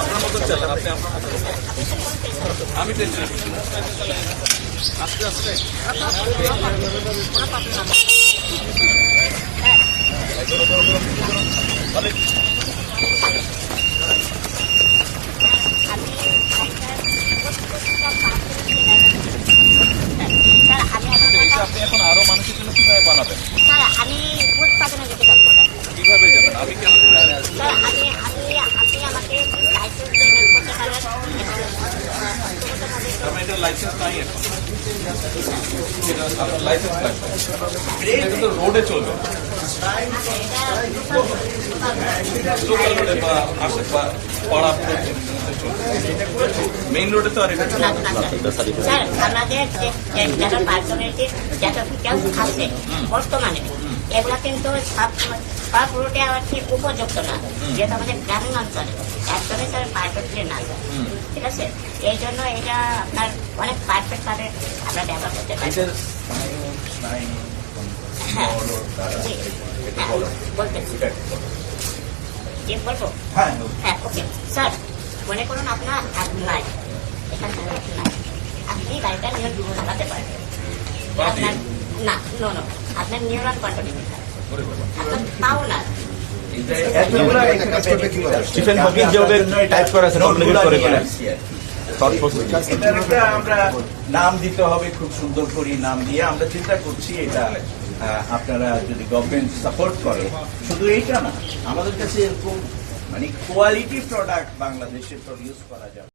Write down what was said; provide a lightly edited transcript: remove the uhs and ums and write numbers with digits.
আপনার মতো চালান, আপনি আপনার মতো আমি টেনশন আস্তে আস্তে আপনি এখন আরো মানুষের জন্য কিভাবে বানাবেন? আমি উৎপাদনে যেতে পারবো না। কিভাবে যাবেন? আমি কেমন আপনি আমাকে লাইসেন্স পেমেন্ট করতে পারেন। এটা লাইসেন্স নাই এখন, আপনার লাইসেন্স লাগবে, এটা কিন্তু রোডে চলবে, লোকাল রোডে বা আশে পাড়া মেইন রোডে তো আর এটা স্যার আমাদের যারা পার্সোনালিটির যত ডিটেলস আছে বর্তমানে এগুলা কিন্তু সব রুটে আর কি উপযুক্ত না, যেহেতু আমাদের গ্রামীণ অঞ্চলে একদমই স্যার পারফেক্টলি না, ঠিক আছে? এই জন্য এটা আপনার অনেক পারফেক্ট ভাবে আমরা ব্যবহার করতে পারি। হ্যাঁ জি হ্যাঁ বলতেন জি বলবো হ্যাঁ ওকে স্যার। মনে করুন আপনার হাত নাই, এখানে নাই, আপনি গাড়িটা নিয়ে চালাতে পারবেন, আপনার না নো নো আপনার নিউরন কন্ট্রোলিং আপনার পাও না। স্টিফেন হকিং যেভাবে টাইপ করা আছে কমিউনিকেট করে করে আমরা নাম দিতে হবে, খুব সুন্দর করে নাম দিয়ে আমরা চিন্তা করছি এটা আপনারা যদি গভর্নমেন্ট সাপোর্ট করে, শুধু এইটা না, আমাদের কাছে এরকম মানে কোয়ালিটি প্রোডাক্ট বাংলাদেশে প্রডিউস করা যাবে।